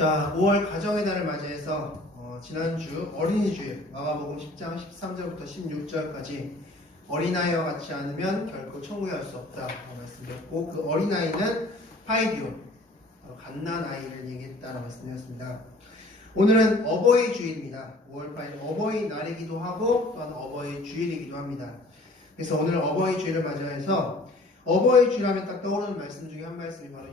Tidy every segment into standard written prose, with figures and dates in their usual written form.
자, 5월 가정의 달을 맞이해서 지난주 어린이주일 마가복음 10장 13절부터 16절까지 어린아이와 같지 않으면 결코 천국에 갈 수 없다 말씀드렸고, 그 어린아이는 파이디오, 갓난아이를 얘기했다라고 말씀드렸습니다. 오늘은 어버이주일입니다. 5월 8일 어버이날이기도 하고 또한 어버이주일이기도 합니다. 그래서 오늘 어버이주일을 맞이해서 어버이주일 하면 딱 떠오르는 말씀 중에 한 말씀이 바로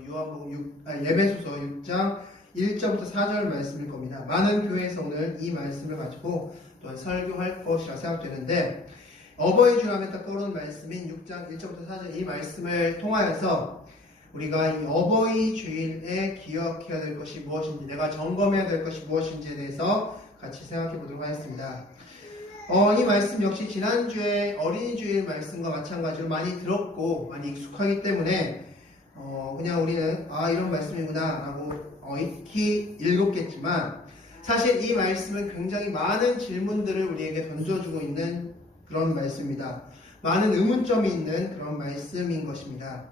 에베소서 6장 1절부터 4절 말씀일 겁니다. 많은 교회에서 오늘 이 말씀을 가지고 또한 설교할 것이라 생각되는데, 어버이주일 하면 딱 떠오르는 말씀인 6장 1절부터 4절 이 말씀을 통하여서 우리가 이 어버이주일에 기억해야 될 것이 무엇인지, 내가 점검해야 될 것이 무엇인지에 대해서 같이 생각해 보도록 하겠습니다. 이 말씀 역시 지난주에 어린이주일 말씀과 마찬가지로 많이 들었고 많이 익숙하기 때문에 그냥 우리는 이런 말씀이구나 라고 익히 읽었겠지만, 사실 이 말씀은 굉장히 많은 질문들을 우리에게 던져주고 있는 그런 말씀입니다. 많은 의문점이 있는 그런 말씀인 것입니다.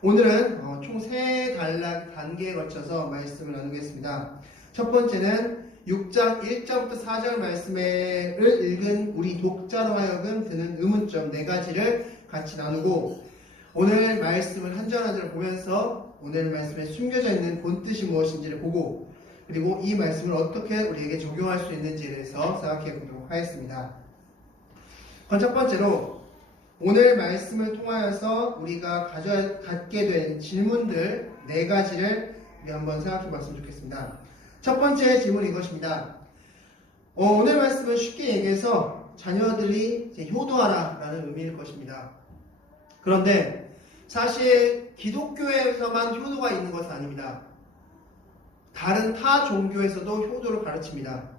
오늘은 총 3단계에 거쳐서 말씀을 나누겠습니다. 첫 번째는 6장 1절부터 4절 말씀을 읽은 우리 독자로 하여금 드는 의문점 4가지를 같이 나누고, 오늘 말씀을 한 절 한 절 보면서 오늘 말씀에 숨겨져 있는 본뜻이 무엇인지를 보고, 그리고 이 말씀을 어떻게 우리에게 적용할 수 있는지에 대해서 생각해 보도록 하겠습니다. 첫 번째로 오늘 말씀을 통하여서 우리가 갖게 된 질문들 4가지를 우리 한번 생각해 봤으면 좋겠습니다. 첫 번째 질문은 이것입니다. 오늘 말씀은 쉽게 얘기해서 자녀들이 효도하라 라는 의미일 것입니다. 그런데 사실 기독교에서만 효도가 있는 것은 아닙니다. 다른 타 종교에서도 효도를 가르칩니다.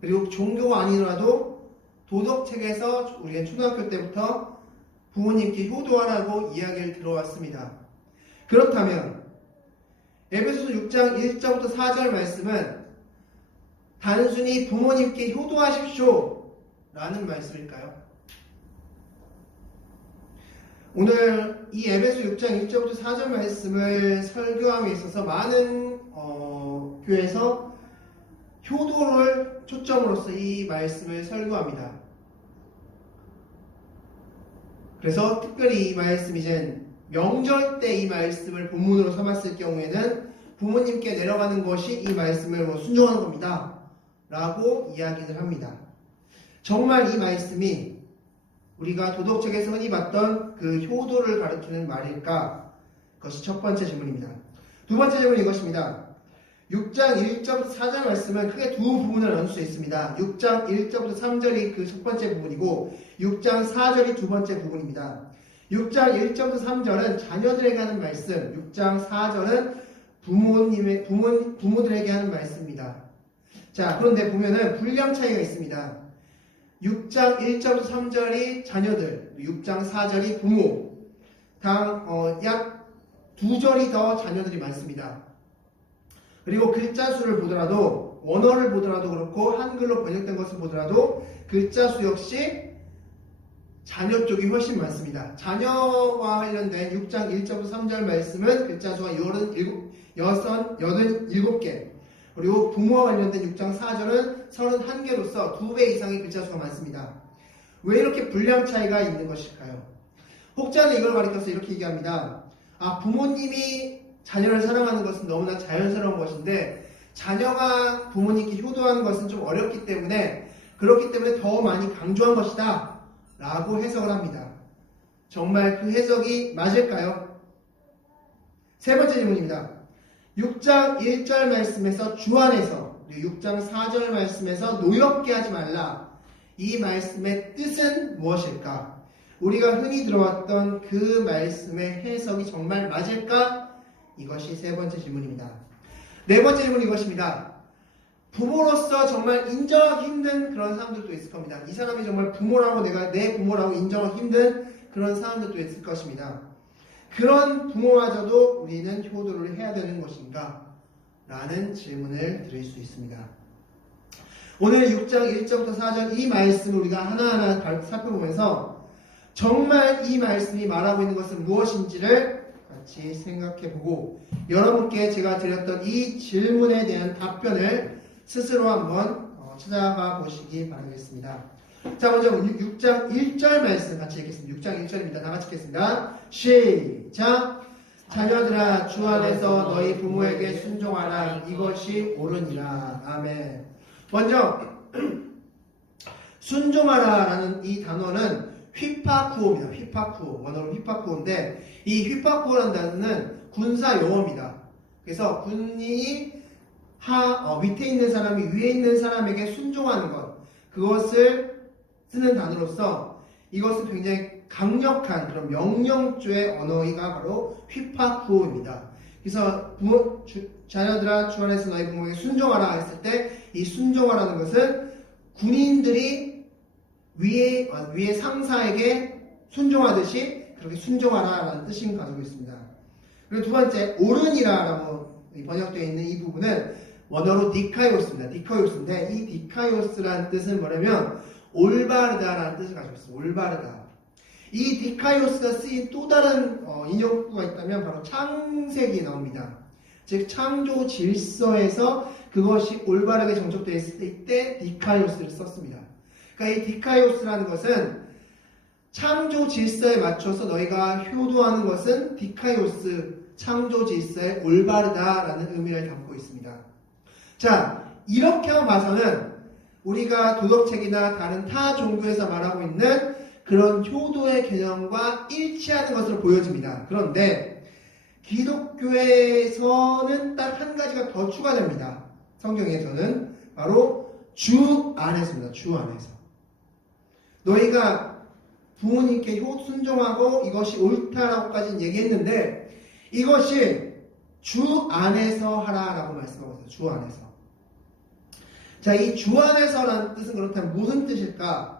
그리고 종교가 아니더라도 도덕책에서 우리가 초등학교 때부터 부모님께 효도하라고 이야기를 들어왔습니다. 그렇다면 에베소서 6장 1절부터 4절 말씀은 단순히 부모님께 효도하십시오 라는 말씀일까요? 오늘 이 에베소 6장 1절부터 4절 말씀을 설교함에 있어서 많은 교회에서 효도를 초점으로서 이 말씀을 설교합니다. 그래서 특별히 이 말씀이 이제 명절 때 이 말씀을 본문으로 삼았을 경우에는 부모님께 내려가는 것이 이 말씀을 순종하는 겁니다 라고 이야기를 합니다. 정말 이 말씀이 우리가 도덕책에서 흔히 봤던 그 효도를 가리키는 말일까? 그것이 첫 번째 질문입니다. 두 번째 질문은 이것입니다. 6장 1절부터 4절 말씀은 크게 두 부분을 나눌 수 있습니다. 6장 1절부터 3절이 그 첫 번째 부분이고 6장 4절이 두 번째 부분입니다. 6장 1절부터 3절은 자녀들에게 하는 말씀, 6장 4절은 부모들에게 하는 말씀입니다. 자, 그런데 보면은 분량 차이가 있습니다. 6장 1절부터 3절이 자녀들, 6장 4절이 부모, 약 2절이 더 자녀들이 많습니다. 그리고 글자 수를 보더라도, 원어를 보더라도 그렇고 한글로 번역된 것을 보더라도 글자 수 역시 자녀 쪽이 훨씬 많습니다. 자녀와 관련된 6장 1절부터 3절 말씀은 글자 수가 87개, 그리고 부모와 관련된 6장 4절은 31개로서 2배 이상의 글자 수가 많습니다. 왜 이렇게 분량 차이가 있는 것일까요? 혹자는 이걸 가리켜서 이렇게 얘기합니다. 부모님이 자녀를 사랑하는 것은 너무나 자연스러운 것인데 자녀가 부모님께 효도하는 것은 좀 어렵기 때문에, 그렇기 때문에 더 많이 강조한 것이다 라고 해석을 합니다. 정말 그 해석이 맞을까요? 세 번째 질문입니다. 6장 1절 말씀에서 주안에서, 6장 4절 말씀에서 노엽게 하지 말라, 이 말씀의 뜻은 무엇일까? 우리가 흔히 들어왔던 그 말씀의 해석이 정말 맞을까? 이것이 세 번째 질문입니다. 네 번째 질문은 이것입니다. 부모로서 정말 인정하기 힘든 그런 사람들도 있을 겁니다. 이 사람이 정말 부모라고, 내가 내 부모라고 인정하기 힘든 그런 사람들도 있을 것입니다. 그런 부모마저도 우리는 효도를 해야 되는 것인가? 라는 질문을 드릴 수 있습니다. 오늘 6장 1절부터 4절 이 말씀을 우리가 하나하나 살펴보면서 정말 이 말씀이 말하고 있는 것은 무엇인지를 같이 생각해 보고 여러분께 제가 드렸던 이 질문에 대한 답변을 스스로 한번 찾아가 보시기 바라겠습니다. 자, 먼저 6장 1절 말씀 같이 읽겠습니다. 6장 1절입니다. 다 같이 읽겠습니다. 시작! 자녀들아 주 안에서 너희 부모에게 순종하라. 이것이 옳으니라. 아멘. 먼저 순종하라라는 이 단어는 휘파쿠오입니다. 휘파쿠오. 원어로 휘파쿠오인데 이 휘파쿠오라는 단어는 군사 용어입니다. 그래서 군인이 밑에 있는 사람이 위에 있는 사람에게 순종하는 것, 그것을 쓰는 단어로서 이것은 굉장히 강력한 그런 명령조의 언어가 바로 휘파쿠오입니다. 그래서 자녀들아 주 안에서 너희 부모에게 순종하라 했을 때 이 순종하라는 것은 군인들이 위에 상사에게 순종하듯이 그렇게 순종하라라는 뜻을 가지고 있습니다. 그리고 두 번째 옳으니라라고 번역되어 있는 이 부분은 원어로 디카이오스입니다. 디카이오스인데 이 디카이오스라는 뜻은 뭐냐면 올바르다라는 뜻을 가지고 있습니다. 올바르다. 이 디카이오스가 쓰인 또 다른 인용구가 있다면 바로 창세기 나옵니다. 즉 창조 질서에서 그것이 올바르게 정착되어 있을 때 디카이오스를 썼습니다. 그러니까 이 디카이오스라는 것은 창조 질서에 맞춰서 너희가 효도하는 것은 디카이오스 창조 질서에 올바르다라는 의미를 담고 있습니다. 자, 이렇게 봐서는 우리가 도덕책이나 다른 타 종교에서 말하고 있는 그런 효도의 개념과 일치하는 것으로 보여집니다. 그런데 기독교에서는 딱 한 가지가 더 추가됩니다. 성경에서는 바로 주 안에서입니다. 주 안에서. 너희가 부모님께 순종하고 이것이 옳다라고까지는 얘기했는데 이것이 주 안에서 하라라고 말씀하고 있어요. 주 안에서. 자, 이 주 안에서라는 뜻은 그렇다면 무슨 뜻일까?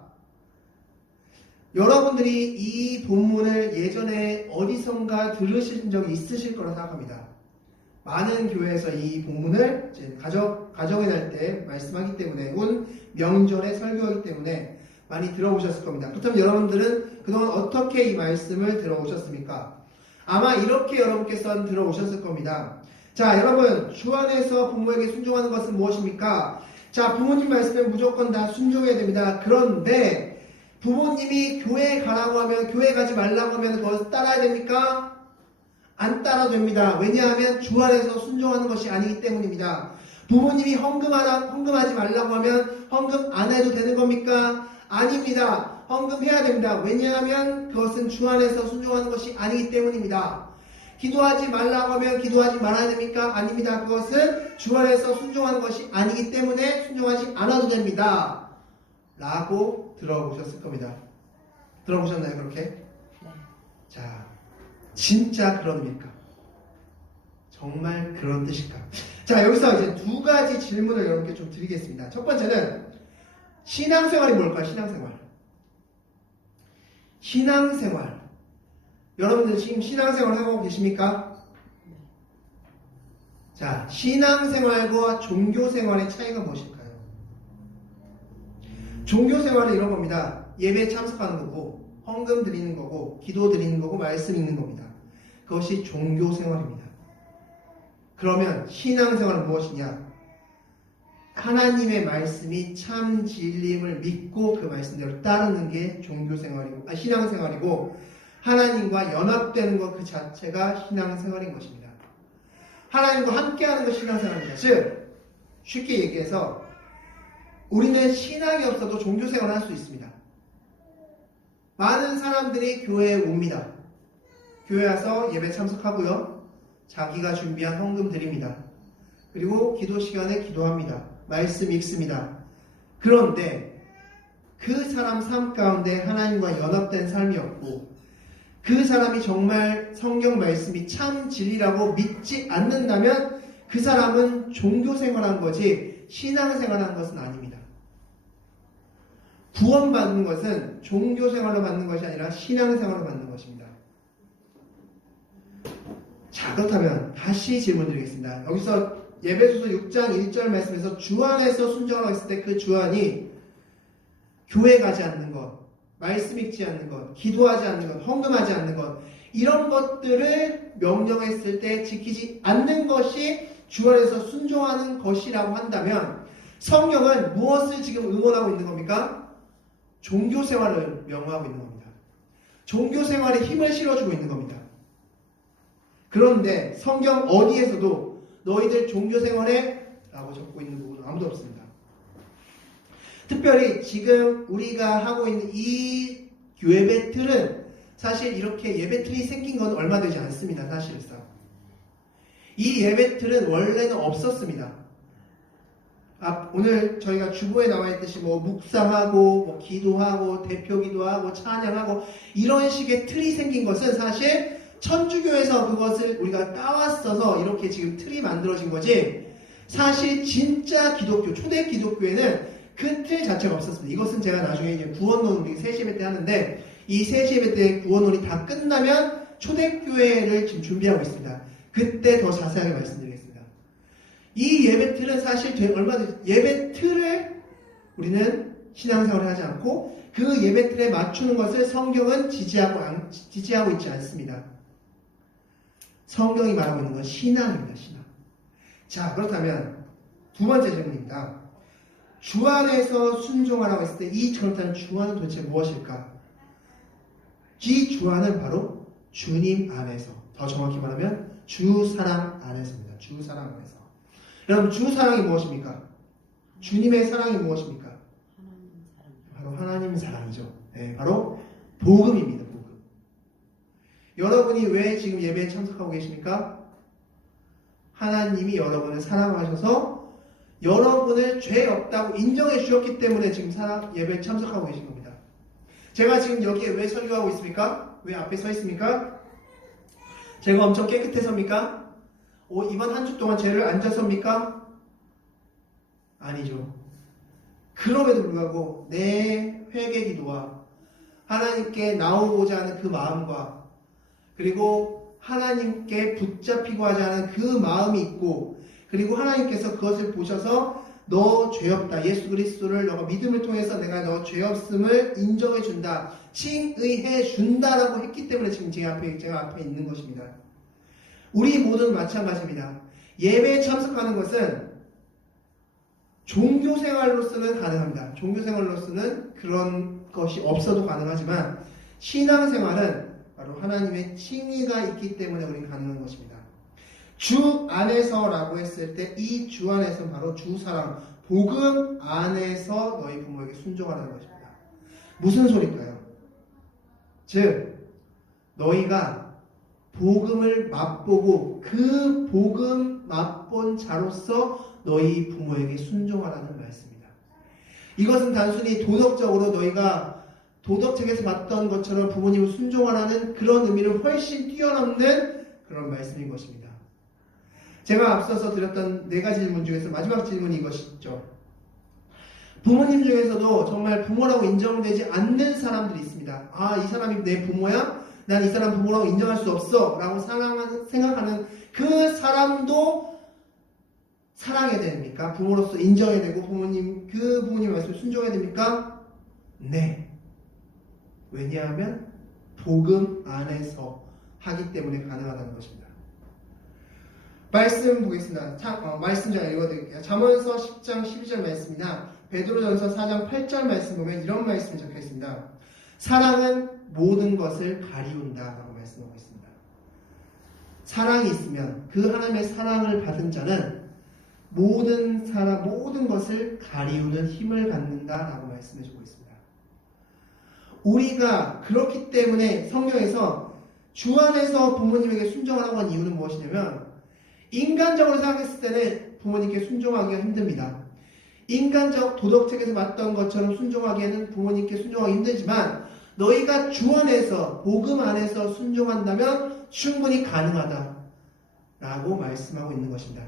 여러분들이 이 본문을 예전에 어디선가 들으신 적이 있으실 거라 생각합니다. 많은 교회에서 이 본문을 가정의 날 때 말씀하기 때문에 명절에 설교하기 때문에 많이 들어오셨을 겁니다. 그렇다면 여러분들은 그동안 어떻게 이 말씀을 들어오셨습니까? 아마 이렇게 여러분께서는 들어오셨을 겁니다. 자, 여러분 주 안에서 부모에게 순종하는 것은 무엇입니까? 자, 부모님 말씀에 무조건 다 순종해야 됩니다. 그런데 부모님이 교회에 가라고 하면 교회 가지 말라고 하면 그것을 따라야 됩니까? 안 따라도 됩니다. 왜냐하면 주 안에서 순종하는 것이 아니기 때문입니다. 부모님이 헌금하지 말라고 하면 헌금 안 해도 되는 겁니까? 아닙니다. 헌금해야 됩니다. 왜냐하면 그것은 주 안에서 순종하는 것이 아니기 때문입니다. 기도하지 말라고 하면 기도하지 말아야 됩니까? 아닙니다. 그것은 주 안에서 순종하는 것이 아니기 때문에 순종하지 않아도 됩니다. 라고 들어보셨을 겁니다. 들어보셨나요? 그렇게? 네. 자, 진짜 그런 의미일까? 정말 그런 뜻일까? 자, 여기서 이제 두 가지 질문을 여러분께 좀 드리겠습니다. 첫 번째는 신앙생활이 뭘까요? 신앙생활. 여러분들 지금 신앙생활 하고 계십니까? 자, 신앙생활과 종교생활의 차이가 무엇일까요? 종교생활은 이런 겁니다. 예배에 참석하는 거고, 헌금 드리는 거고, 기도 드리는 거고, 말씀 읽는 겁니다. 그것이 종교생활입니다. 그러면 신앙생활은 무엇이냐? 하나님의 말씀이 참 진리임을 믿고 그 말씀대로 따르는 게 신앙생활이고, 하나님과 연합되는 것 그 자체가 신앙생활인 것입니다. 하나님과 함께하는 것이 신앙생활입니다. 즉, 쉽게 얘기해서 우리는 신앙이 없어도 종교생활을 할 수 있습니다. 많은 사람들이 교회에 옵니다. 교회 와서 예배 참석하고요. 자기가 준비한 헌금 드립니다. 그리고 기도 시간에 기도합니다. 말씀 읽습니다. 그런데 그 사람 삶 가운데 하나님과 연합된 삶이 없고 그 사람이 정말 성경 말씀이 참 진리라고 믿지 않는다면 그 사람은 종교생활한 거지 신앙생활한 것은 아닙니다. 구원받는 것은 종교생활로 받는 것이 아니라 신앙생활로 받는 것입니다. 자, 그렇다면 다시 질문 드리겠습니다. 여기서 에베소서 6장 1절 말씀에서 주 안에서 순종하라고 했을 때 그 주 안이 교회 가지 않는 것, 말씀 읽지 않는 것, 기도하지 않는 것, 헌금하지 않는 것, 이런 것들을 명령했을 때 지키지 않는 것이 주 안에서 순종하는 것이라고 한다면 성경은 무엇을 지금 응원하고 있는 겁니까? 종교 생활을 명하고 있는 겁니다. 종교 생활에 힘을 실어주고 있는 겁니다. 그런데 성경 어디에서도 너희들 종교 생활에 라고 적고 있는 부분은 아무도 없습니다. 특별히 지금 우리가 하고 있는 이 예배 틀은 사실 이렇게 예배 틀이 생긴 건 얼마 되지 않습니다. 사실상. 이 예배 틀은 원래는 없었습니다. 오늘 저희가 주보에 나와 있듯이 묵상하고 기도하고 대표 기도하고 찬양하고 이런 식의 틀이 생긴 것은 사실 천주교에서 그것을 우리가 따왔어서 이렇게 지금 틀이 만들어진 거지, 사실 진짜 기독교, 초대 기독교에는 그 틀 자체가 없었습니다. 이것은 제가 나중에 이제 구원론 우리 세시예배 때 하는데, 이 세시예배 때 구원론이 다 끝나면 초대교회를 지금 준비하고 있습니다. 그때 더 자세하게 말씀드리겠습니다. 이 예배 틀은 사실 얼마든지 예배 틀을 우리는 신앙생활을 하지 않고 그 예배 틀에 맞추는 것을 성경은 지지하고 있지 않습니다. 성경이 말하고 있는 건 신앙입니다. 신앙. 자, 그렇다면 두 번째 질문입니다. 주 안에서 순종하라고 했을 때 이 그렇다면 주 안은 도대체 무엇일까? 이 주 안은 바로 주님 안에서, 더 정확히 말하면 주 사랑 안에서입니다. 주 사랑 안에서. 여러분, 주 사랑이 무엇입니까? 주님의 사랑이 무엇입니까? 바로 하나님 사랑이죠. 네, 바로 복음입니다. 복음. 여러분이 왜 지금 예배에 참석하고 계십니까? 하나님이 여러분을 사랑하셔서 여러분을 죄 없다고 인정해 주셨기 때문에 지금 예배에 참석하고 계신 겁니다. 제가 지금 여기에 왜 설교하고 있습니까? 왜 앞에 서 있습니까? 제가 엄청 깨끗해서입니까? 이번 한 주 동안 죄를 안 졌습니까? 아니죠. 그럼에도 불구하고 내 회개 기도와 하나님께 나오고자 하는 그 마음과, 그리고 하나님께 붙잡히고 하지 않은 그 마음이 있고, 그리고 하나님께서 그것을 보셔서 너 죄 없다, 예수 그리스도를 너가 믿음을 통해서 내가 너 죄 없음을 인정해 준다, 칭의해 준다라고 했기 때문에 지금 제가 앞에 있는 것입니다. 우리 모두는 마찬가지입니다. 예배에 참석하는 것은 종교생활로서는 가능합니다. 종교생활로서는 그런 것이 없어도 가능하지만 신앙생활은 바로 하나님의 칭의가 있기 때문에 우리는 가능한 것입니다. 주 안에서라고 했을 때 이 주 안에서는 바로 주 사랑, 복음 안에서 너희 부모에게 순종하라는 것입니다. 무슨 소리일까요? 즉 너희가 복음을 맛보고 그 복음 맛본 자로서 너희 부모에게 순종하라는 말씀입니다. 이것은 단순히 도덕적으로 너희가 도덕책에서 봤던 것처럼 부모님을 순종하라는 그런 의미를 훨씬 뛰어넘는 그런 말씀인 것입니다. 제가 앞서서 드렸던 4가지 질문 중에서 마지막 질문이 이것이죠. 부모님 중에서도 정말 부모라고 인정되지 않는 사람들이 있습니다. 이 사람이 내 부모야? 난 이 사람 부모라고 인정할 수 없어 라고 생각하는 그 사람도 사랑해야 됩니까? 부모로서 인정해야 되고 그 부모님 말씀을 순종해야 됩니까? 네. 왜냐하면 복음 안에서 하기 때문에 가능하다는 것입니다. 말씀 보겠습니다. 말씀 제가 읽어드릴게요. 잠언서 10장 12절 말씀이나 베드로전서 4장 8절 말씀 보면 이런 말씀이 적혀 있습니다. 사랑은 모든 것을 가리운다 라고 말씀하고 있습니다. 사랑이 있으면 그 하나님의 사랑을 받은 자는 모든 것을 가리우는 힘을 갖는다 라고 말씀해주고 있습니다. 우리가 그렇기 때문에 성경에서 주 안에서 부모님에게 순종하라고 한 이유는 무엇이냐면, 인간적으로 생각했을 때는 부모님께 순종하기가 힘듭니다. 인간적 도덕책에서 봤던 것처럼 순종하기에는 부모님께 순종하기 힘들지만 너희가 주 안에서 복음 안에서 순종한다면 충분히 가능하다 라고 말씀하고 있는 것입니다.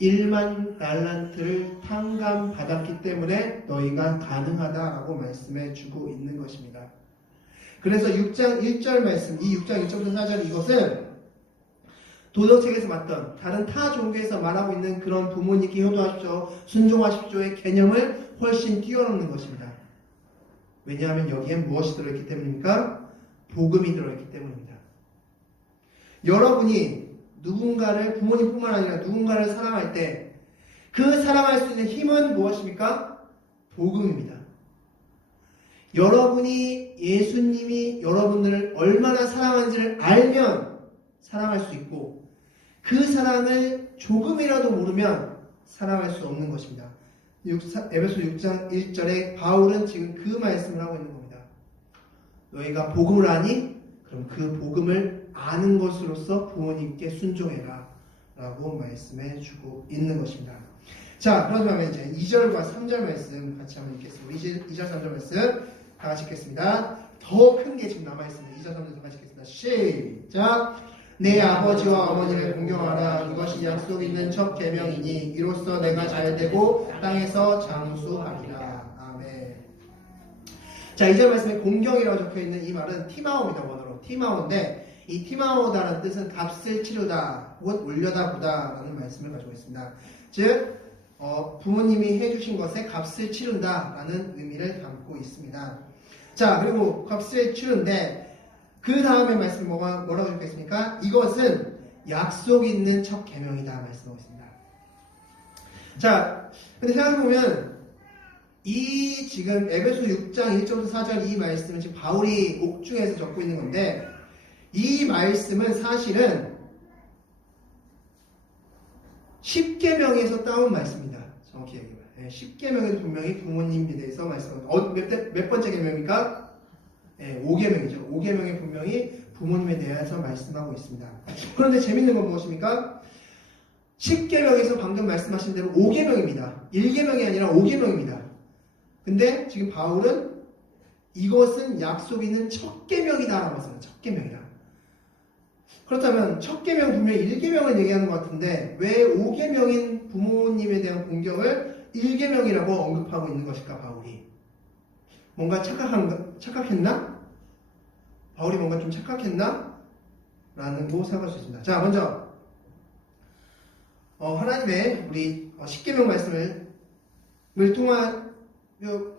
1만 달란트를 탕감받았기 때문에 너희가 가능하다라고 말씀해 주고 있는 것입니다. 그래서 6장 1절 말씀, 이 6장 1절부터 4절 이것은 도덕책에서 봤던 다른 타 종교에서 말하고 있는 그런 부모님께 효도하십시오, 순종하십시오의 개념을 훨씬 뛰어넘는 것입니다. 왜냐하면 여기엔 무엇이 들어있기 때문입니까? 복음이 들어있기 때문입니다. 여러분이 누군가를, 부모님뿐만 아니라 누군가를 사랑할 때 그 사랑할 수 있는 힘은 무엇입니까? 복음입니다. 여러분이 예수님이 여러분들을 얼마나 사랑하는지를 알면 사랑할 수 있고, 그 사랑을 조금이라도 모르면 사랑할 수 없는 것입니다. 에베소 6장 1절에 바울은 지금 그 말씀을 하고 있는 겁니다. 너희가 복음을 아니? 그럼 그 복음을 아는 것으로서 부모님께 순종해라 라고 말씀해 주고 있는 것입니다. 자, 그러면 이제 2절과 3절 말씀 같이 한번 읽겠습니다. 2절 3절 말씀 다 같이 읽겠습니다. 더 큰 게 지금 남아있습니다. 2절 3절 다 같이 읽겠습니다. 시작! 내 아버지와 어머니를 공경하라. 이것이 약속 있는 첫 계명이니 이로써 내가 잘되고 땅에서 장수하리라. 아멘. 자, 2절 말씀에 공경이라고 적혀있는 이 말은 티마오입니다. 원어로 티마오인데, 이 티마오다라는 뜻은 값을 치르다 혹은 올려다 보다 라는 말씀을 가지고 있습니다. 즉 부모님이 해주신 것에 값을 치른다 라는 의미를 담고 있습니다. 자, 그리고 값을 치른데 그 다음에 말씀 뭐라고 적혀있습니까? 이것은 약속 있는 첫 계명이다 말씀하고 있습니다. 자, 근데 생각해보면 이 지금 에베소 6장 1절부터 4절 이 말씀은 지금 바울이 옥중에서 적고 있는 건데, 이 말씀은 사실은 10계명에서 따온 말씀입니다. 정확히 얘기하면 10계명에도 분명히 부모님에 대해서 말씀합니다. 몇 번째 계명입니까? 5계명이죠. 5계명에 분명히 부모님에 대해서 말씀하고 있습니다. 그런데 재밌는 건 무엇입니까? 10계명에서 방금 말씀하신 대로 5계명입니다. 1계명이 아니라 5계명입니다. 근데 지금 바울은 이것은 약속 있는 첫 계명이다 라고 했어요. 첫 계명이다. 그렇다면 첫 계명 분명히 1계명을 얘기하는 것 같은데 왜 5계명인 부모님에 대한 공경을 1계명이라고 언급하고 있는 것일까, 바울이? 뭔가 착각했나? 바울이 뭔가 좀 착각했나? 라는 거 생각할 수 있습니다. 자, 먼저 하나님의 우리 10계명 말씀을 통과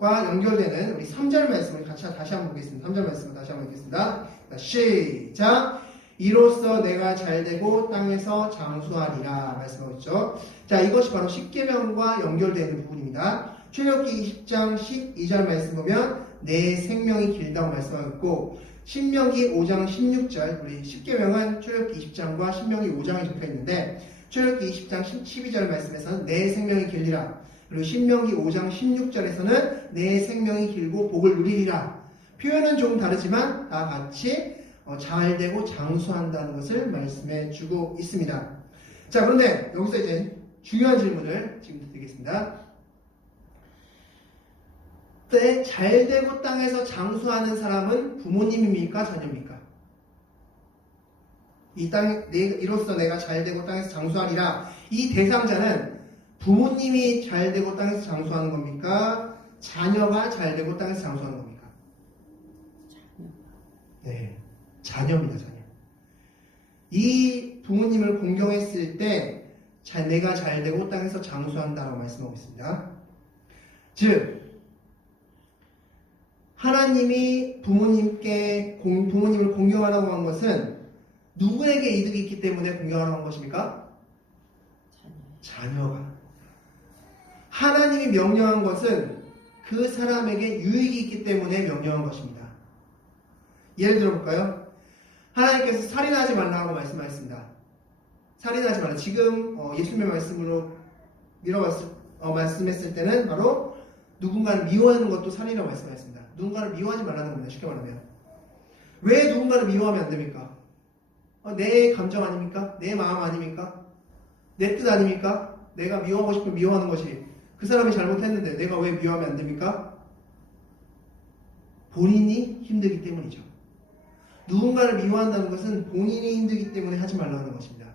연결되는 우리 3절 말씀을 같이 다시 한번 보겠습니다. 3절 말씀을 다시 한번 읽겠습니다. 시작! 이로써 내가 잘되고 땅에서 장수하리라 말씀하고 있죠. 자, 이것이 바로 10계명과 연결되는 부분입니다. 출애굽기 20장 12절 말씀 보면 내 생명이 길다고 말씀하고 있고, 신명기 5장 16절, 우리 10계명은 출애굽기 20장과 신명기 5장에 적혀 있는데, 출애굽기 20장 12절 말씀에서는 내 생명이 길리라, 그리고 신명기 5장 16절에서는 내 생명이 길고 복을 누리리라. 표현은 조금 다르지만 다 같이 잘되고 장수한다는 것을 말씀해 주고 있습니다. 자, 그런데 여기서 이제 중요한 질문을 지금 드리겠습니다. 잘되고 땅에서 장수하는 사람은 부모님입니까? 자녀입니까? 이로써 내가 잘되고 땅에서 장수하리라. 이 대상자는 부모님이 잘되고 땅에서 장수하는 겁니까? 자녀가 잘되고 땅에서 장수하는 겁니까? 네, 자녀입니다. 자녀. 이 부모님을 공경했을 때 내가 잘되고 땅에서 장수한다라고 말씀하고 있습니다. 즉 하나님이 부모님을 공경하라고 한 것은 누구에게 이득이 있기 때문에 공경하라고 한 것입니까? 자녀가. 하나님이 명령한 것은 그 사람에게 유익이 있기 때문에 명령한 것입니다. 예를 들어볼까요? 하나님께서 살인하지 말라고 말씀하셨습니다. 살인하지 말라. 지금 예수님의 말씀으로 말씀했을 때는 바로 누군가를 미워하는 것도 살인이라고 말씀하셨습니다. 누군가를 미워하지 말라는 겁니다. 쉽게 말하면. 왜 누군가를 미워하면 안 됩니까? 내 감정 아닙니까? 내 마음 아닙니까? 내 뜻 아닙니까? 내가 미워하고 싶으면 미워하는 것이 그 사람이 잘못했는데 내가 왜 미워하면 안 됩니까? 본인이 힘들기 때문이죠. 누군가를 미워한다는 것은 본인이 힘들기 때문에 하지 말라는 것입니다.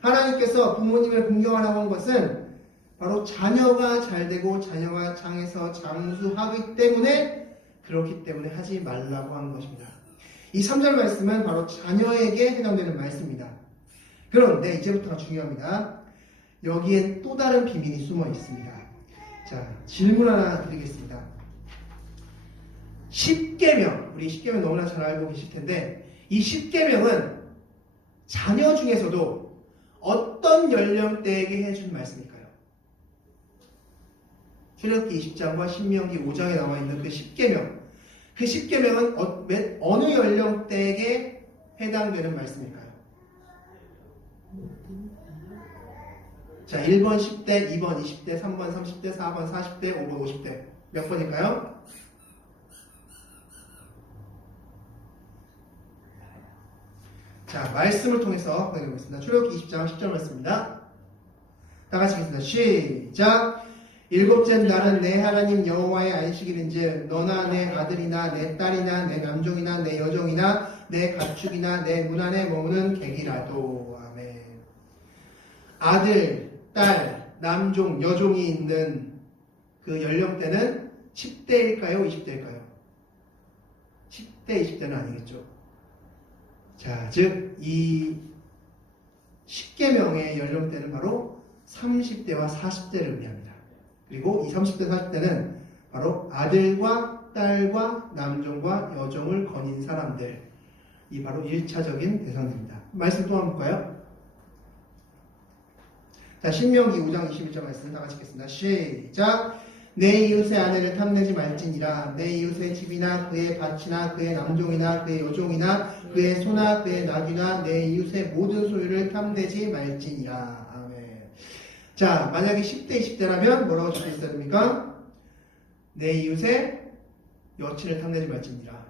하나님께서 부모님을 공경하라고 한 것은 바로 자녀가 잘되고 자녀가 장에서 장수하기 때문에, 그렇기 때문에 하지 말라고 하는 것입니다. 이 3절 말씀은 바로 자녀에게 해당되는 말씀입니다. 그런데 이제부터가 중요합니다. 여기엔 또 다른 비밀이 숨어 있습니다. 자, 질문 하나 드리겠습니다. 10계명, 우리 10계명 너무나 잘 알고 계실 텐데 이 10계명은 자녀 중에서도 어떤 연령대에게 해준 말씀일까요? 출애굽기 20장과 신명기 5장에 나와 있는 그 10계명. 그 10계명은 어느 연령대에게 해당되는 말씀일까요? 자, 1번 10대, 2번 20대, 3번 30대, 4번 40대, 5번 50대. 몇 번일까요? 자, 말씀을 통해서 확인해보겠습니다. 출애굽기 20장 10절 말씀입니다. 다 같이 읽겠습니다. 시작! 일곱째 날은 내 하나님 여호와의 안식일인즉 너나 내 아들이나 내 딸이나 내 남종이나 내 여종이나 내 가축이나 내 문 안에 머무는 객이라도. 아멘. 아들, 딸, 남종, 여종이 있는 그 연령대는 10대일까요? 20대일까요? 10대, 20대는 아니겠죠. 자, 즉 이 10계명의 연령대는 바로 30대와 40대를 의미합니다. 그리고 이 30대, 40대는 바로 아들과 딸과 남종과 여종을 거닌 사람들이 바로 1차적인 대상들입니다. 말씀 또 한번 볼까요? 자, 신명기 5장 21절 말씀 다 같이 읽겠습니다. 시작! 내 이웃의 아내를 탐내지 말지니라. 내 이웃의 집이나 그의 밭이나 그의 남종이나 그의 여종이나 그의 소나 그의 나귀나 내 이웃의 모든 소유를 탐내지 말지니라. 아멘. 자, 만약에 10대, 20대라면 뭐라고 적혀 있어야 됩니까? 내 이웃의 여친을 탐내지 말지니라.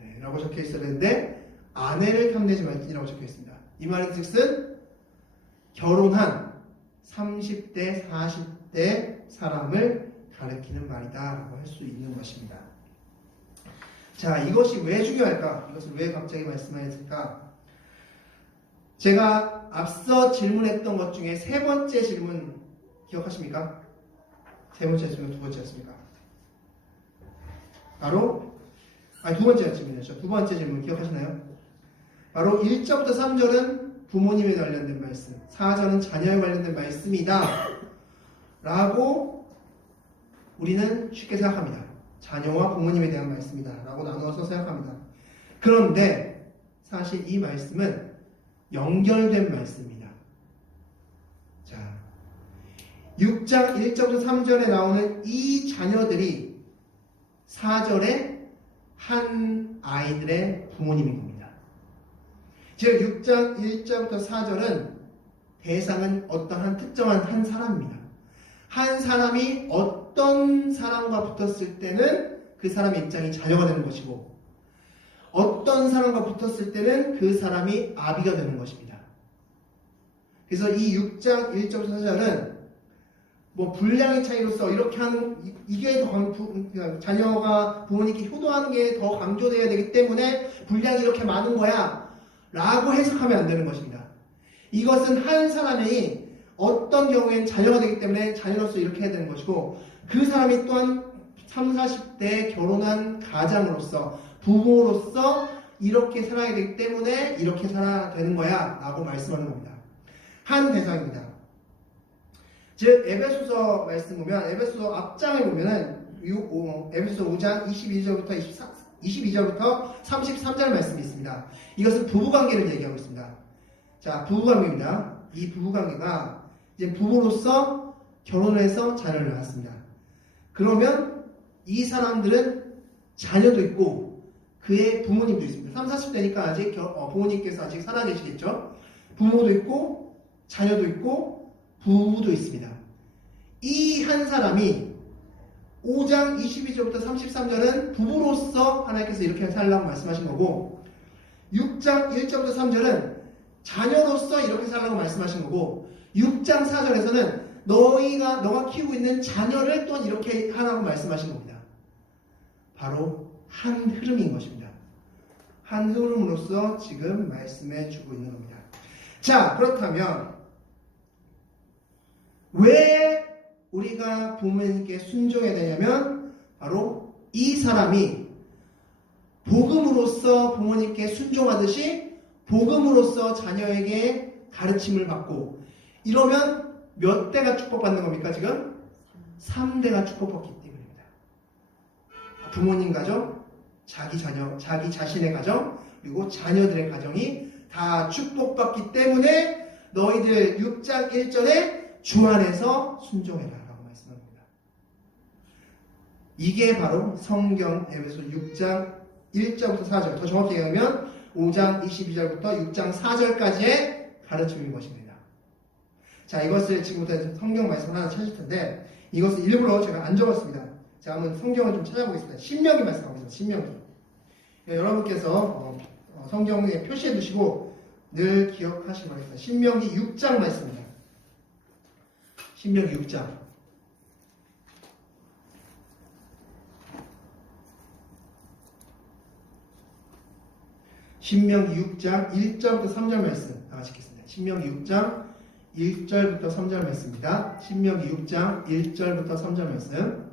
네, 라고 적혀 있어야 되는데 아내를 탐내지 말지니라고 적혀 있습니다. 이 말인 즉슨 결혼한 30대, 40대 사람을 가리키는 말이다 라고 할 수 있는 것입니다. 자, 이것이 왜 중요할까? 이것을 왜 갑자기 말씀하셨을까? 제가 앞서 질문했던 것 중에 세 번째 질문 기억하십니까? 세 번째 질문, 두 번째였습니까? 바로 두 번째 질문이었죠. 두 번째 질문 기억하시나요? 바로 1절부터 3절은 부모님에 관련된 말씀, 4절은 자녀에 관련된 말씀이다 라고 우리는 쉽게 생각합니다. 자녀와 부모님에 대한 말씀이다 라고 나누어서 생각합니다. 그런데 사실 이 말씀은 연결된 말씀입니다. 자, 6장 1절부터 3절에 나오는 이 자녀들이 4절에 한 아이들의 부모님인 겁니다. 즉 6장 1절부터 4절은 대상은 어떠한 특정한 한 사람입니다. 한 사람이 어떤 사람과 붙었을 때는 그 사람의 입장이 자녀가 되는 것이고 어떤 사람과 붙었을 때는 그 사람이 아비가 되는 것입니다. 그래서 이 6장 1절부터 4절은 뭐 분량의 차이로서 이렇게 하는 이게 더 자녀가 부모님께 효도하는 게 더 강조되어야 되기 때문에 분량이 이렇게 많은 거야 라고 해석하면 안 되는 것입니다. 이것은 한 사람이 어떤 경우엔 자녀가 되기 때문에 자녀로서 이렇게 해야 되는 것이고 그 사람이 또한 30, 40대에 결혼한 가장으로서 부모로서 이렇게 살아야 되기 때문에 이렇게 살아야 되는 거야 라고 말씀하는 겁니다. 한 대상입니다. 즉 에베소서 말씀 보면 에베소서 앞장에 보면은 에베소서 5장 22절부터 33절 말씀이 있습니다. 이것은 부부관계를 얘기하고 있습니다. 자, 부부관계입니다. 이 부부관계가 이제 부부로서 결혼을 해서 자녀를 낳았습니다. 그러면 이 사람들은 자녀도 있고 그의 부모님도 있습니다. 30, 40대니까 아직 부모님께서 아직 살아계시겠죠. 부모도 있고 자녀도 있고 부부도 있습니다. 이 한 사람이 5장 22절부터 33절은 부부로서 하나님께서 이렇게 살라고 말씀하신 거고 6장 1절부터 3절은 자녀로서 이렇게 살라고 말씀하신 거고 6장 4절에서는 너가 키우고 있는 자녀를 또한 이렇게 하라고 말씀하신 겁니다. 바로 한 흐름인 것입니다. 한 흐름으로서 지금 말씀해 주고 있는 겁니다. 자, 그렇다면 왜 우리가 부모님께 순종해야 되냐면 바로 이 사람이 복음으로서 부모님께 순종하듯이 복음으로서 자녀에게 가르침을 받고 이러면 몇 대가 축복받는 겁니까 지금? 3대가 축복받기 때문입니다. 부모님 가정, 자기 자녀, 자기 자신의 가정, 그리고 자녀들의 가정이 다 축복받기 때문에 너희들 6장 1절에 주 안에서 순종해라 라고 말씀합니다. 이게 바로 성경 에베소 6장 1절부터 4절, 더 정확히 얘기하면 5장 22절부터 6장 4절까지의 가르침인 것입니다. 자, 이것을 지금부터 성경 말씀 하나 찾을 텐데 이것을 일부러 제가 안 적었습니다. 자, 한번 성경을 좀 찾아보겠습니다. 신명기 말씀하고 있습니다. 신명기. 여러분께서 성경에 표시해 두시고 늘 기억하시기 바랍니다. 신명기 6장 말씀입니다. 신명기 6장. 신명기 6장 1절부터 3절 말씀 다 같이 읽겠습니다. 신명기 6장 1절부터 3절 말씀입니다. 신명기 6장 1절부터 3절 말씀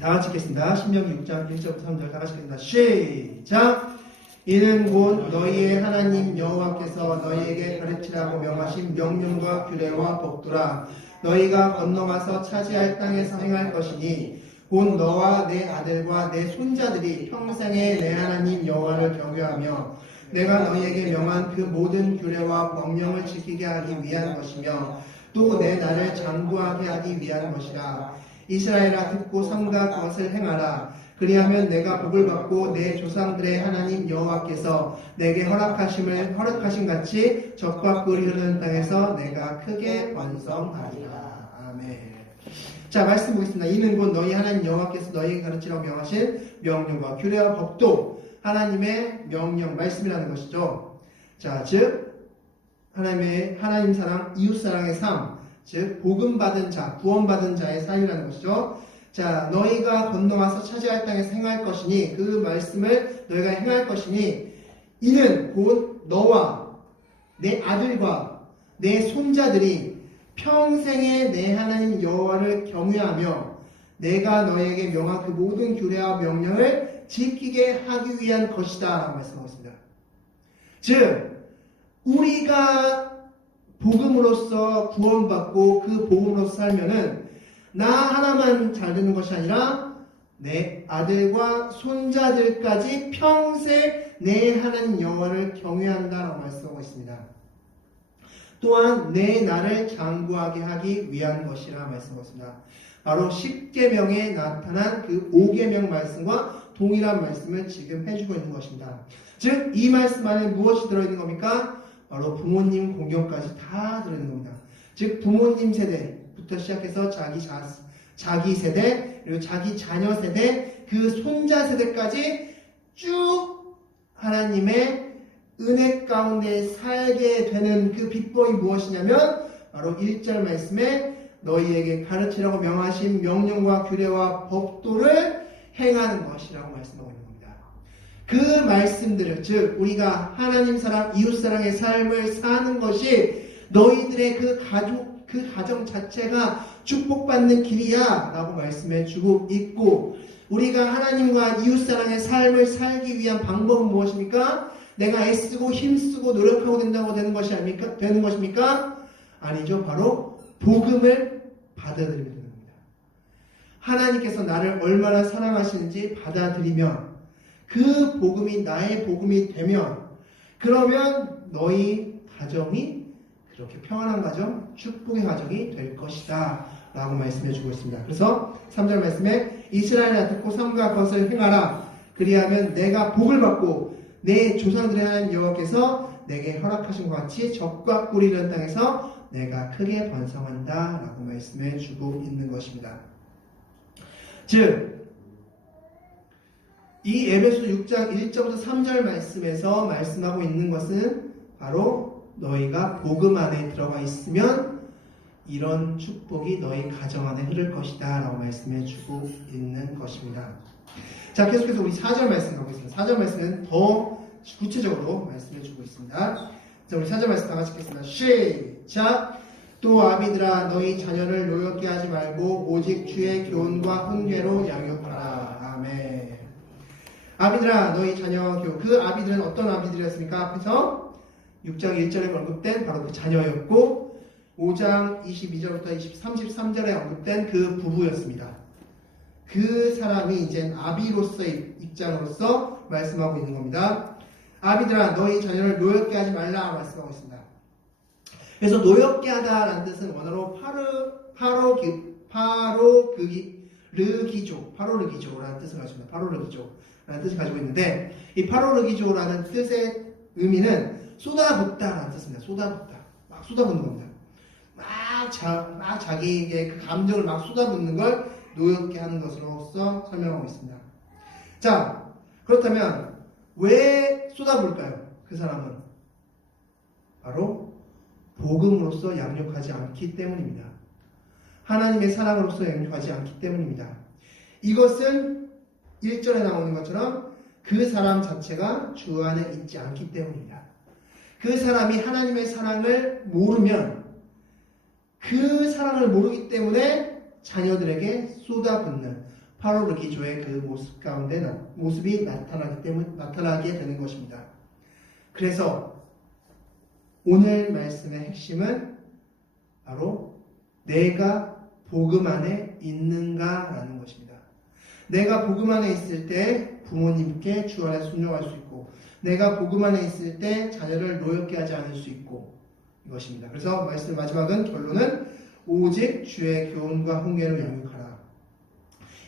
다 같이 읽겠습니다. 신명기 6장 1절부터 3절 다 같이 읽겠습니다. 시작! 이는 곧 너희의 하나님 여호와께서 너희에게 가르치라고 명하신 명령과 규례와 법도라. 너희가 건너가서 차지할 땅에서 행할 것이니 곧 너와 내 아들과 내 손자들이 평생에 내 하나님 여호와를 경외하며 내가 너희에게 명한 그 모든 규례와 법령을 지키게 하기 위한 것이며 또 내 날을 장구하게 하기 위한 것이라. 이스라엘아 듣고 삼가 그것을 행하라. 그리하면 내가 복을 받고 내 조상들의 하나님 여호와께서 내게 허락하신 같이 적과 꿀이 흐르는 땅에서 내가 크게 번성하리라. 아멘. 자, 말씀 보겠습니다. 이는 곧 너희 하나님 여호와께서 너희에게 가르치라고 명하신 명령과 규례와 법도 하나님의 명령, 말씀이라는 것이죠. 자, 즉 하나님 사랑, 이웃 사랑의 삶, 즉 복음 받은 자, 구원받은 자의 삶이라는 것이죠. 자, 너희가 건너와서 차지할 땅에서 행할 것이니, 그 말씀을 너희가 행할 것이니, 이는 곧 너와 내 아들과 내 손자들이 평생에 내 하나님 여호와를 경외하며 내가 너희에게 명한 그 모든 규례와 명령을 지키게 하기 위한 것이다 라고 말씀하고 있습니다. 즉 우리가 복음으로써 구원받고 그 복음으로써 살면은 나 하나만 잘 되는 것이 아니라 내 아들과 손자들까지 평생 내 하나님 여호와를 경외한다라고 말씀하고 있습니다. 또한 내 나를 장구하게 하기 위한 것이라 말씀하고 있습니다. 바로 10계명에 나타난 그 5계명 말씀과 동일한 말씀을 지금 해주고 있는 것입니다. 즉 이 말씀 안에 무엇이 들어있는 겁니까? 바로 부모님 공경까지 다 들어있는 겁니다. 즉 부모님 세대부터 시작해서 자기 세대, 그리고 자기 자녀 세대, 그 손자 세대까지 쭉 하나님의 은혜 가운데 살게 되는 그 비법이 무엇이냐면 바로 1절 말씀에 너희에게 가르치라고 명하신 명령과 규례와 법도를 행하는 것이라고 말씀하고 있는 겁니다. 그 말씀들을, 즉 우리가 하나님 사랑, 이웃 사랑의 삶을 사는 것이 너희들의 그 가정 자체가 축복받는 길이야 라고 말씀해 주고 있고, 우리가 하나님과 이웃 사랑의 삶을 살기 위한 방법은 무엇입니까? 내가 애쓰고 힘쓰고 노력하고 된다고 되는 것입니까? 아니죠. 바로 복음을 받아들이면 되는 겁니다. 하나님께서 나를 얼마나 사랑하시는지 받아들이면, 그 복음이 나의 복음이 되면, 그러면 너희 가정이 그렇게 평안한 가정, 축복의 가정이 될 것이다 라고 말씀해 주고 있습니다. 그래서 3절 말씀에 이스라엘아 듣고 삼가 그것을 행하라. 그리하면 내가 복을 받고 내 조상들의 하나님 여호와께서 내게 허락하신 것 같이 적과 꿀이 흐르는 땅에서 내가 크게 번성한다 라고 말씀해 주고 있는 것입니다. 즉 이 에베소 6장 1절부터 3절 말씀에서 말씀하고 있는 것은 바로 너희가 복음 안에 들어가 있으면 이런 축복이 너희 가정 안에 흐를 것이다 라고 말씀해 주고 있는 것입니다. 자, 계속해서 우리 4절 말씀 가보겠습니다. 4절 말씀은 더 구체적으로 말씀해 주고 있습니다. 자, 우리 4절 말씀 다 같이 읽겠습니다. 시작! 또 아비들아 너희 자녀를 노엽게 하지 말고 오직 주의 교훈과 훈계로 양육하라. 아멘. 아비들아 너희 자녀 교훈. 그 아비들은 어떤 아비들이었습니까? 앞에서 6장 1절에 언급된 바로 그 자녀였고 5장 22절부터 33절에 언급된 그 부부였습니다. 그 사람이 이제 아비로서의 입장으로서 말씀하고 있는 겁니다. 아비들아 너희 자녀를 노엽게 하지 말라 말씀하고 있습니다. 그래서 노엽게 하다라는 뜻은 원어로 파로르기조라는 뜻을 가지고 있습니다. 파로르기조라는 뜻을 가지고 있는데 이 파로르기조라는 뜻의 의미는 쏟아붓다라는 뜻입니다. 쏟아붓다. 막 쏟아붓는 겁니다. 막 자기에게 그 감정을 막 쏟아붓는 걸 노엽게 하는 것으로서 설명하고 있습니다. 자, 그렇다면 왜 쏟아부을까요? 그 사람은 바로 복음으로서 양육하지 않기 때문입니다. 하나님의 사랑으로서 양육하지 않기 때문입니다. 이것은 1절에 나오는 것처럼 그 사람 자체가 주 안에 있지 않기 때문입니다. 그 사람이 하나님의 사랑을 모르면 그 사랑을 모르기 때문에 자녀들에게 쏟아붓는 파로르기조의 그 모습 가운데 모습이 나타나게 되는 것입니다. 그래서 오늘 말씀의 핵심은 바로 내가 복음 안에 있는가라는 것입니다. 내가 복음 안에 있을 때 부모님께 주 안에 순종할 수 있고 내가 복음 안에 있을 때 자녀를 노엽게 하지 않을 수 있고 이것입니다. 그래서 말씀 마지막은 결론은 오직 주의 교훈과 훈계로 양육하라.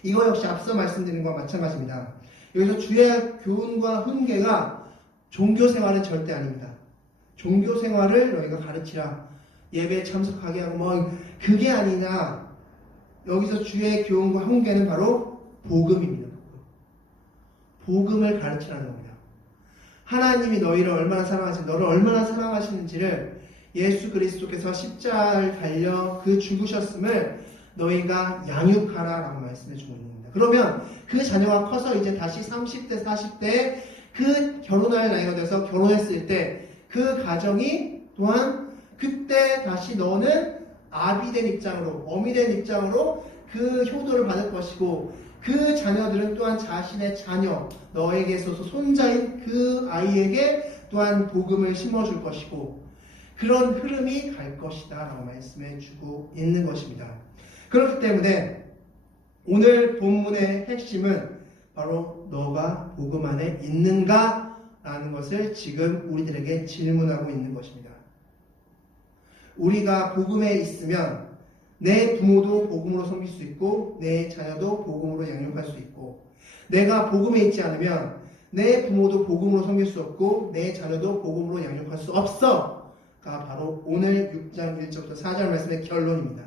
이거 역시 앞서 말씀드린 것과 마찬가지입니다. 여기서 주의 교훈과 훈계가 종교 생활은 절대 아닙니다. 종교 생활을 너희가 가르치라. 예배에 참석하게 하고 그게 아니냐. 여기서 주의 교훈과 훈계는 바로 복음입니다. 복음을 가르치라는 겁니다. 하나님이 너희를 얼마나 사랑하시는지, 너를 얼마나 사랑하시는지를 예수 그리스도께서 십자가를 달려 그 죽으셨음을 너희가 양육하라라고 말씀해 주고 있는 겁니다. 그러면 그 자녀가 커서 이제 다시 30대, 40대에 그 결혼할 나이가 돼서 결혼했을 때 그 가정이 또한 그때 다시 너는 아비된 입장으로, 어미된 입장으로 그 효도를 받을 것이고 그 자녀들은 또한 자신의 자녀, 너에게 있어서 손자인 그 아이에게 또한 복음을 심어줄 것이고 그런 흐름이 갈 것이다 라고 말씀해 주고 있는 것입니다. 그렇기 때문에 오늘 본문의 핵심은 바로 너가 복음 안에 있는가? 라는 것을 지금 우리들에게 질문하고 있는 것입니다. 우리가 복음에 있으면 내 부모도 복음으로 섬길 수 있고 내 자녀도 복음으로 양육할 수 있고 내가 복음에 있지 않으면 내 부모도 복음으로 섬길 수 없고 내 자녀도 복음으로 양육할 수 없어 가 바로 오늘 6장 1절부터 4절 말씀의 결론입니다.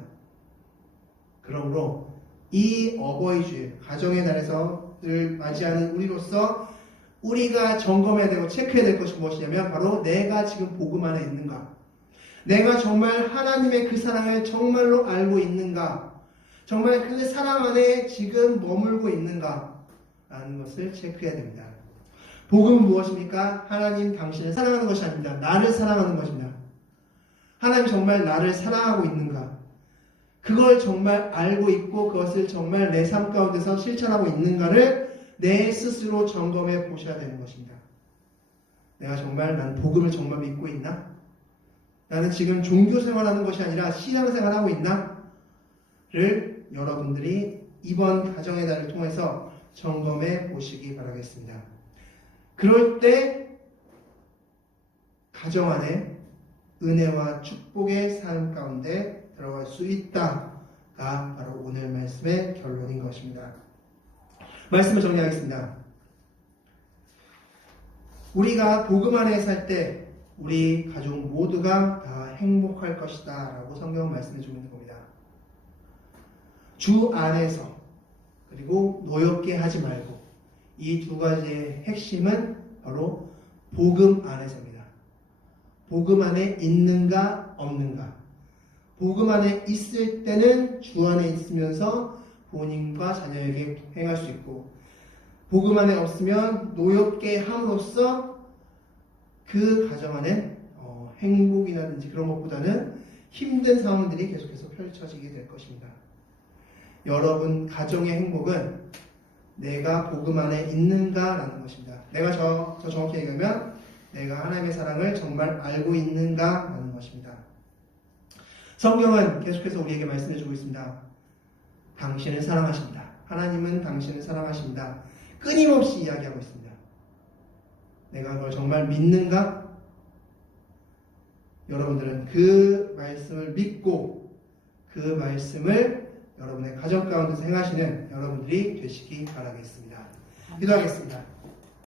그러므로 이 어버이 주일 가정의 날에서를 맞이하는 우리로서 우리가 점검해야 되고 체크해야 될 것이 무엇이냐면 바로 내가 지금 복음 안에 있는가, 내가 정말 하나님의 그 사랑을 정말로 알고 있는가, 정말 그 사랑 안에 지금 머물고 있는가 라는 것을 체크해야 됩니다. 복음은 무엇입니까? 하나님 당신을 사랑하는 것이 아닙니다. 나를 사랑하는 것입니다. 하나님 정말 나를 사랑하고 있는가, 그걸 정말 알고 있고 그것을 정말 내 삶 가운데서 실천하고 있는가를 내 스스로 점검해 보셔야 되는 것입니다. 내가 정말 난 복음을 정말 믿고 있나? 나는 지금 종교 생활하는 것이 아니라 신앙 생활하고 있나? 를 여러분들이 이번 가정의 날을 통해서 점검해 보시기 바라겠습니다. 그럴 때 가정 안에 은혜와 축복의 삶 가운데 들어갈 수 있다가 바로 오늘 말씀의 결론인 것입니다. 말씀을 정리하겠습니다. 우리가 복음 안에 살 때 우리 가족 모두가 다 행복할 것이다 라고 성경은 말씀해 주고 있는 겁니다. 주 안에서 그리고 노엽게 하지 말고 이 두 가지의 핵심은 바로 복음 안에서입니다. 복음 안에 있는가 없는가. 복음 안에 있을 때는 주 안에 있으면서 본인과 자녀에게 행할 수 있고 복음 안에 없으면 노엽게 함으로써 그 가정 안에 행복이라든지 그런 것보다는 힘든 상황들이 계속해서 펼쳐지게 될 것입니다. 여러분 가정의 행복은 내가 복음 안에 있는가라는 것입니다. 내가 더 정확히 얘기하면 내가 하나님의 사랑을 정말 알고 있는가라는 것입니다. 성경은 계속해서 우리에게 말씀해주고 있습니다. 당신을 사랑하십니다. 하나님은 당신을 사랑하십니다. 끊임없이 이야기하고 있습니다. 내가 그걸 정말 믿는가? 여러분들은 그 말씀을 믿고 그 말씀을 여러분의 가정 가운데서 행하시는 여러분들이 되시기 바라겠습니다. 기도하겠습니다.